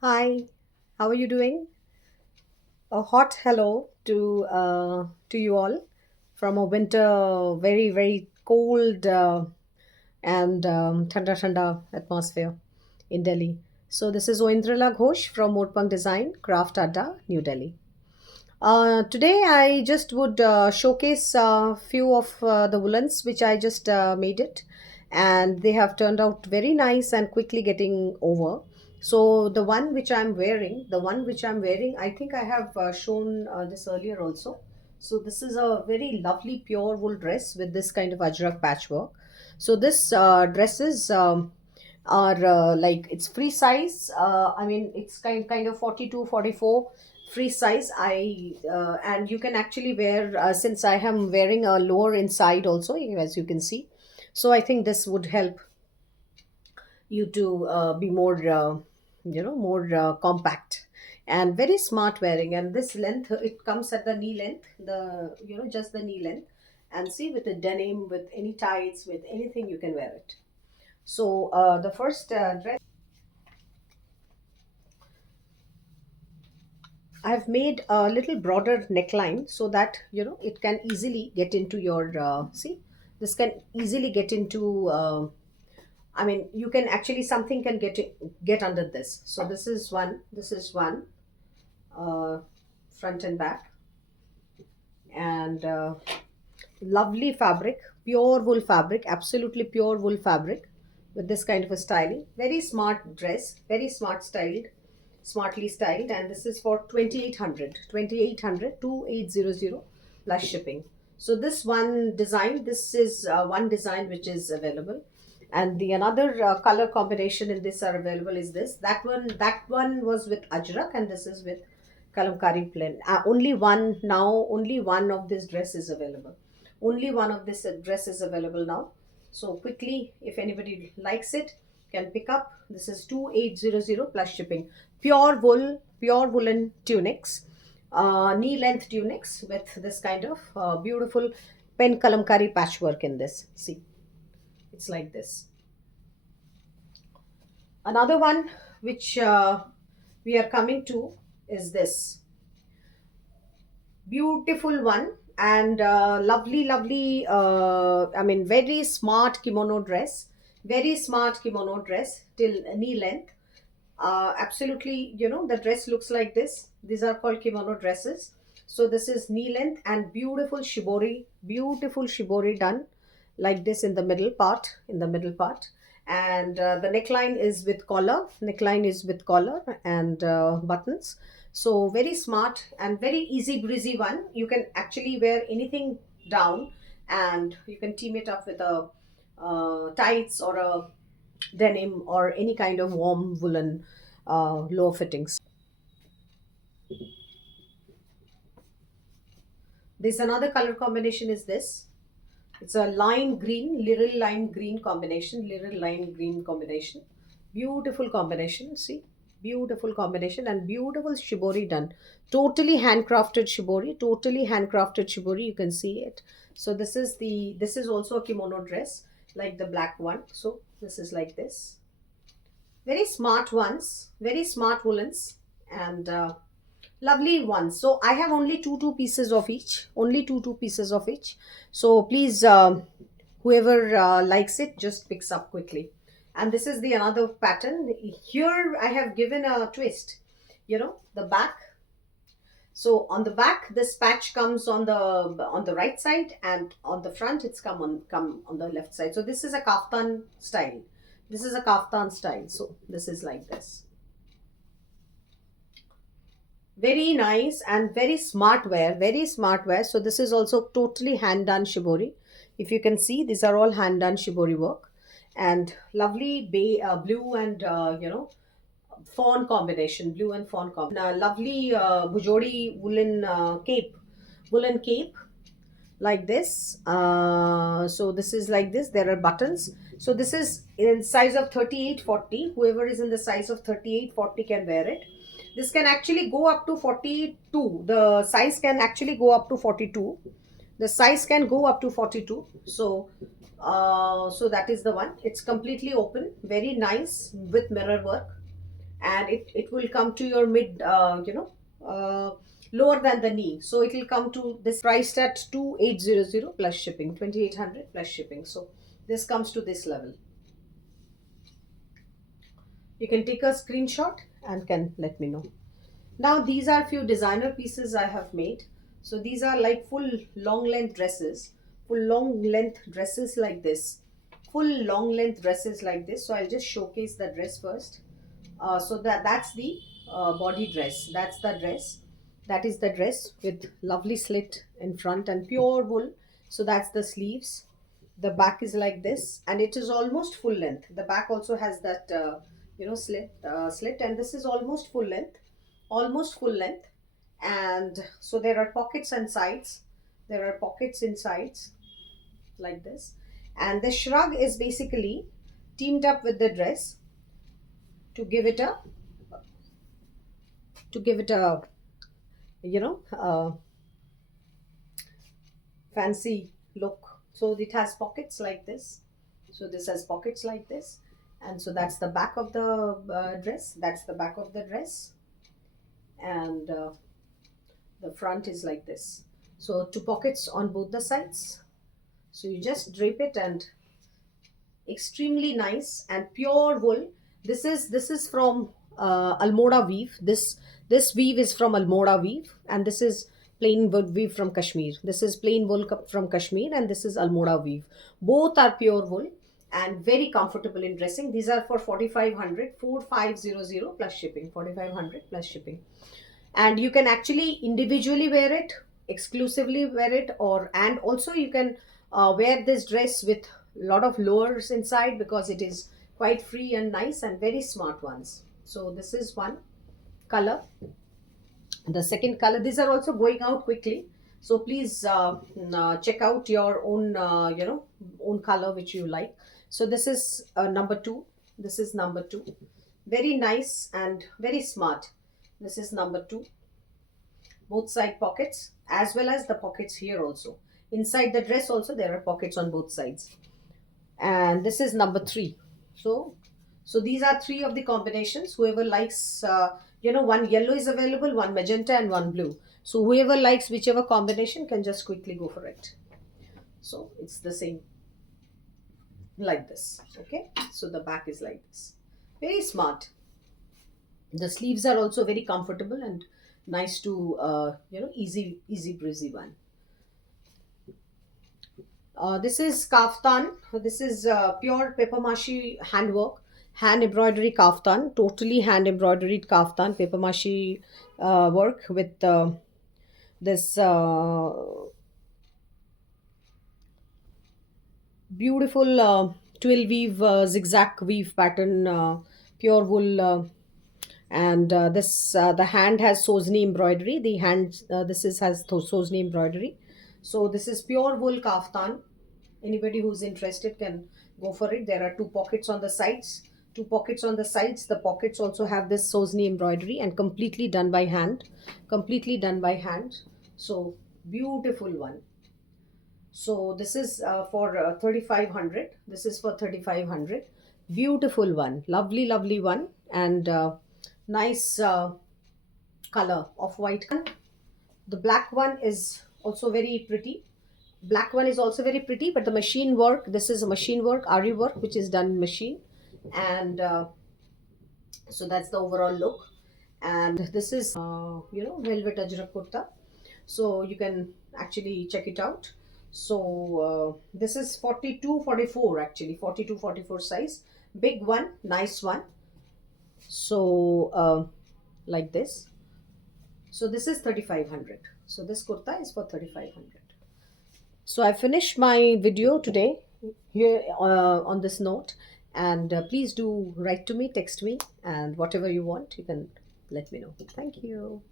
Hi, how are you doing? A hot hello to you all from a winter, very very cold and thanda thanda atmosphere in Delhi. So this is Oindrala Ghosh from Moorpang Design, Craft Adda, New Delhi. Today I just would showcase a few of the woolens which I just made it, and they have turned out very nice and quickly getting over. So the one which I'm wearing, I think I have shown this earlier also. So this is a very lovely pure wool dress with this kind of ajrak patchwork. So this dresses are like it's free size. I mean it's kind of 42, 44 free size. I And you can actually wear, since I am wearing a lower inside also, as you can see. So I think this would help you to be more more compact and very smart wearing. And this length, it comes at the knee length, the just the knee length. And see, with the denim, with any tights, with anything, you can wear it. So the first dress, I've made a little broader neckline so that it can easily get into your see, this can easily get into I mean, you can actually, something can get under this. So this is one uh, front and back. And lovely fabric, pure wool fabric, absolutely pure wool fabric, with this kind of a styling. Very smart dress, very smartly styled. And this is for 2800 plus shipping. So this is one design which is available. And the another color combination in this are available is this. That one was with ajrak, and this is with kalamkari plain. Only one of this dress is available. Only one of this dress is available now. So quickly, if anybody likes it, can pick up. This is 2800 plus shipping. Pure woolen tunics, knee length tunics with this kind of beautiful pen kalamkari patchwork in this. See, it's like this. Another one which we are coming to is this beautiful one. And lovely, I mean, very smart kimono dress, very smart kimono dress till knee length. Absolutely, the dress looks like this. These are called kimono dresses. So this is knee length and beautiful shibori done like this in the middle part. And the neckline is with collar and buttons. So very smart and very easy breezy one. You can actually wear anything down, and you can team it up with a tights or a denim or any kind of warm woolen low fittings. There's another color combination is this. It's a little lime green combination. Beautiful combination. See, beautiful combination and beautiful shibori done. Totally handcrafted shibori. You can see it. So this is also a kimono dress like the black one. So this is like this. Very smart ones, very smart woolens, and lovely ones. So I have only two pieces of each, only two pieces of each. So please, whoever likes it, just picks up quickly. And this is the another pattern. Here I have given a twist. The back. So on the back, this patch comes on the right side, and on the front, it's come on the left side. So this is a kaftan style. This is a kaftan style. So this is like this. Very nice and very smart wear. So this is also totally hand done shibori. If you can see, these are all hand done shibori work. And lovely blue and blue and fawn combination. Lovely bujodi woolen cape like this. So this is like this. There are buttons. So this is in size of 38-40. Whoever is in the size of 38-40 can wear it. This can actually go up to 42. The size can actually go up to 42. The size can go up to 42. So so that is the one. It's completely open, very nice with mirror work. and it will come to your mid, lower than the knee. So it will come to this priced at 2800 plus shipping, 2800 plus shipping. So this comes to this level. You can take a screenshot and can let me know. Now these are few designer pieces I have made. So these are like full long length dresses, full long length dresses like this, full long length dresses like this. So I'll just showcase the dress first. So that's the body dress. That's the dress. That is the dress with lovely slit in front and pure wool. So that's the sleeves. The back is like this, and it is almost full length. The back also has that slit, and this is almost full length. And so there are pockets and sides. There are pockets in sides like this, and the shrug is basically teamed up with the dress to give it a to give it a you know fancy look. So it has pockets like this. So this has pockets like this, and so that's the back of the dress. That's the back of the dress, and the front is like this. So two pockets on both the sides. So you just drape it, and extremely nice and pure wool. This is from Almoda weave. This weave is from Almoda weave, and this is plain wool weave from Kashmir. This is plain wool from Kashmir, and this is Almoda weave. Both are pure wool and very comfortable in dressing. These are for 4500, 4500 plus shipping, 4500 plus shipping. And you can actually individually wear it, exclusively wear it, or and also you can wear this dress with a lot of lowers inside, because it is quite free and nice and very smart ones. So this is one color. The second color, these are also going out quickly, so please check out your own own color which you like. So this is number two. This is number two. Very nice and very smart. This is number two. Both side pockets, as well as the pockets here also. Inside the dress also there are pockets on both sides. And this is number three. So these are three of the combinations. Whoever likes, one yellow is available, one magenta, and one blue. So whoever likes whichever combination can just quickly go for it. So it's the same like this. Okay, so the back is like this. Very smart. The sleeves are also very comfortable and nice to easy breezy one. This is kaftan. This is pure paper mache handwork, hand embroidery kaftan, totally hand embroidered kaftan, paper mache work with this beautiful twill weave, zigzag weave pattern, pure wool. And this the hand has Sosni embroidery. The hand this is has Sosni embroidery. So this is pure wool kaftan. Anybody who's interested can go for it. There are two pockets on the sides. Two pockets on the sides. The pockets also have this Sosni embroidery, and completely done by hand. Completely done by hand. So beautiful one. So this is for 3500. This is for 3500. Beautiful one. Lovely, lovely one. And nice color of white. The black one is also very pretty. Black one is also very pretty, but the machine work, this is a machine work, Ari work, which is done in machine. And so that's the overall look. And this is, velvet ajrak kurta. So you can actually check it out. So this is 42, 44 actually, 42, 44 size. Big one, nice one. So like this. So this is 3500. So this kurta is for 3500. So I finished my video today here on this note, and please do write to me, text me, and whatever you want, you can let me know. Thank you.